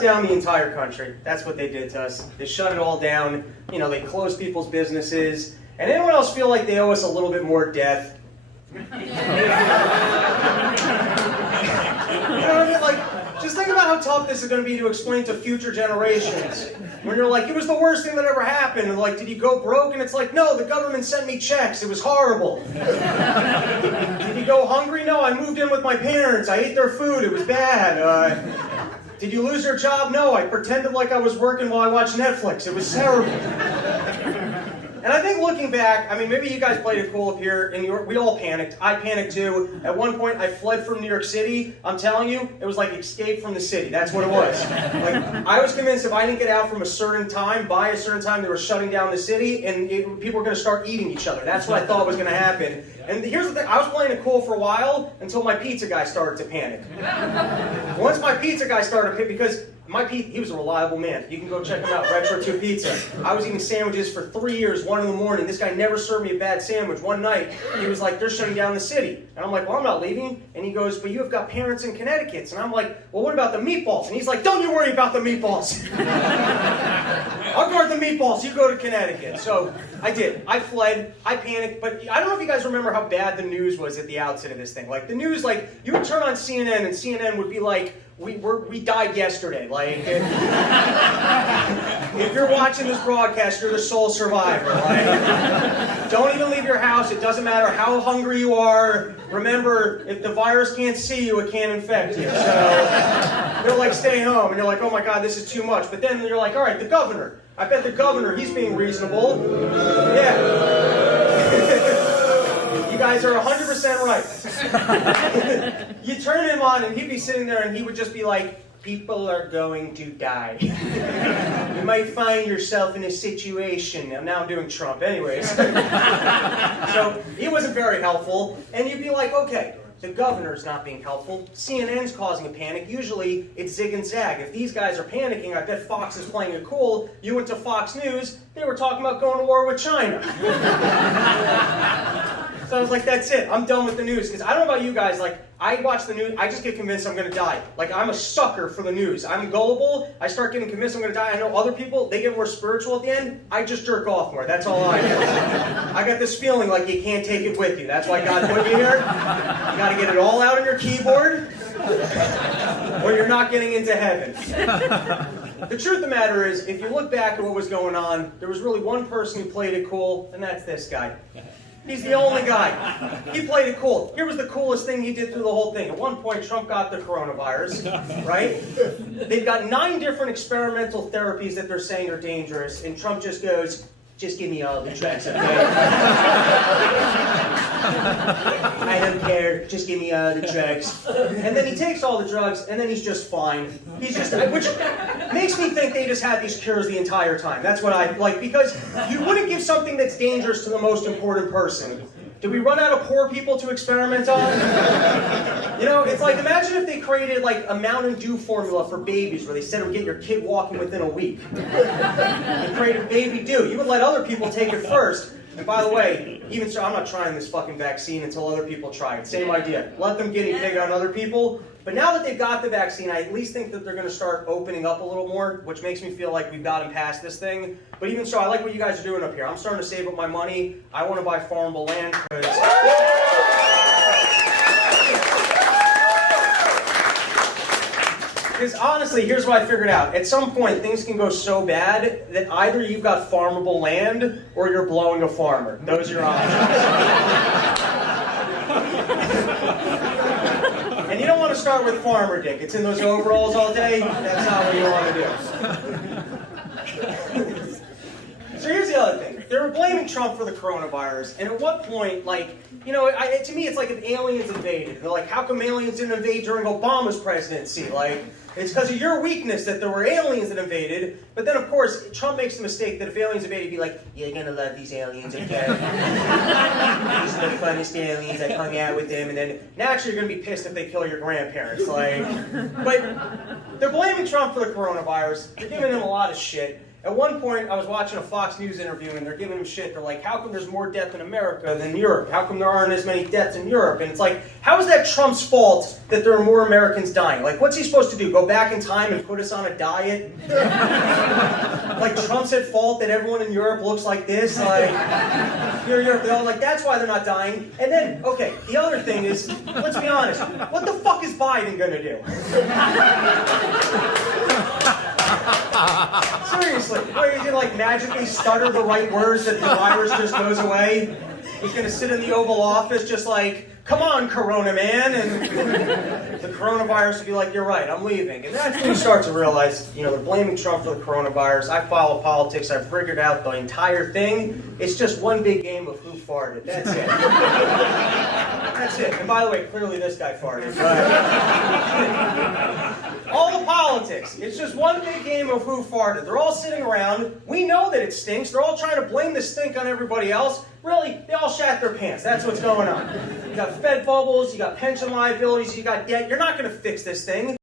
down the entire country. That's what they did to us. They shut it all down. You know, they closed people's businesses. And anyone else feel like they owe us a little bit more death? You know what I mean? Like, just think about how tough this is going to be to explain to future generations. When you're like, it was the worst thing that ever happened. And like, did you go broke? And it's like, no, the government sent me checks. It was horrible. Did you go hungry? No, I moved in with my parents. I ate their food. It was bad. Did you lose your job? No, I pretended like I was working while I watched Netflix. It was terrible. And I think looking back, I mean, maybe you guys played it cool up here in New York. We all panicked. I panicked too. At one point, I fled from New York City. I'm telling you, it was like escape from the city. That's what it was. Like, I was convinced if I didn't get out from a certain time, by a certain time, they were shutting down the city, and people were going to start eating each other. That's what I thought was going to happen. And here's the thing. I was playing it cool for a while until my pizza guy started to panic. Once my pizza guy started to panic, because he was a reliable man. You can go check him out, Retro 2 Pizza. I was eating sandwiches for 3 years, 1 in the morning. This guy never served me a bad sandwich. One night, he was like, they're shutting down the city. And I'm like, well, I'm not leaving. And he goes, but you have got parents in Connecticut. And I'm like, well, what about the meatballs? And he's like, don't you worry about the meatballs. I'll guard the meatballs. You go to Connecticut. So I did. I fled. I panicked. But I don't know if you guys remember how bad the news was at the outset of this thing. Like, the news, like, you would turn on CNN, and CNN would be like, we died yesterday. Like, if you're watching this broadcast, you're the sole survivor. Like, don't even leave your house. It doesn't matter how hungry you are. Remember, if the virus can't see you, it can't infect you. So they're like, stay home. And you're like, oh my God, this is too much. But then you're like, all right, the governor. I bet the governor, he's being reasonable. Yeah. You guys are 100% right. You turn him on and he'd be sitting there and he would just be like, people are going to die. You might find yourself in a situation. Now I'm doing Trump anyways. So he wasn't very helpful. And you'd be like, okay, the governor's not being helpful. CNN's causing a panic. Usually it's zig and zag. If these guys are panicking, I bet Fox is playing it cool. You went to Fox News, they were talking about going to war with China. So I was like, that's it. I'm done with the news. Because I don't know about you guys, like, I watch the news, I just get convinced I'm going to die. Like, I'm a sucker for the news. I'm gullible. I start getting convinced I'm going to die. I know other people, they get more spiritual at the end. I just jerk off more. That's all I do. I got this feeling like you can't take it with you. That's why God put you here. You got to get it all out on your keyboard, or you're not getting into heaven. The truth of the matter is, if you look back at what was going on, there was really one person who played it cool, and that's this guy. He's the only guy. He played it cool. Here was the coolest thing he did through the whole thing. At one point, Trump got the coronavirus, right? They've got 9 different experimental therapies that they're saying are dangerous, and Trump just goes, just give me all the drugs, okay? I don't care, just give me all the drugs. And then he takes all the drugs, and then he's just fine. He's just, which makes me think they just had these cures the entire time. That's what I like, because you wouldn't give something that's dangerous to the most important person. Did we run out of poor people to experiment on? You know, it's like, imagine if they created like a Mountain Dew formula for babies where they said it would get your kid walking within a week. They created Baby Dew. You would let other people take it first. And by the way, even so, I'm not trying this fucking vaccine until other people try it. Same idea. Let them guinea pig on other people. But now that they've got the vaccine, I at least think that they're going to start opening up a little more, which makes me feel like we've gotten past this thing. But even so, I like what you guys are doing up here. I'm starting to save up my money. I want to buy farmable land because... Because honestly, here's what I figured out. At some point, things can go so bad that either you've got farmable land or you're blowing a farmer. Those are your options. And you don't want to start with farmer dick. It's in those overalls all day. That's not what you want to do. So here's the other thing. They were blaming Trump for the coronavirus, and at what point, like, you know, to me it's like if aliens invaded. They're like, how come aliens didn't invade during Obama's presidency? Like, it's because of your weakness that there were aliens that invaded. But then, of course, Trump makes the mistake that if aliens invaded, he'd be like, you're going to love these aliens, okay? These are the funnest aliens. I hung out with them. And then naturally, you're going to be pissed if they kill your grandparents. Like, but they're blaming Trump for the coronavirus. They're giving him a lot of shit. At one point, I was watching a Fox News interview, and they're giving him shit. They're like, how come there's more death in America than Europe? How come there aren't as many deaths in Europe? And it's like, how is that Trump's fault that there are more Americans dying? Like, what's he supposed to do? Go back in time and put us on a diet? Like, Trump's at fault that everyone in Europe looks like this? Like, you're in Europe, they're all like, that's why they're not dying. And then, okay, the other thing is, let's be honest, what the fuck is Biden gonna do? Seriously, what, are you gonna like magically stutter the right words that the virus just goes away? He's gonna sit in the Oval Office just like, come on, Corona man, and the coronavirus will be like, you're right, I'm leaving. And that's when you start to realize, you know, they're blaming Trump for the coronavirus. I follow politics, I've figured out the entire thing. It's just one big game of who farted. That's it. That's it. And by the way, clearly this guy farted. But all the politics. It's just one big game of who farted. They're all sitting around. We know that it stinks. They're all trying to blame the stink on everybody else. Really, they all shat their pants. That's what's going on. You got Fed bubbles, you got pension liabilities, you got debt. You're not going to fix this thing.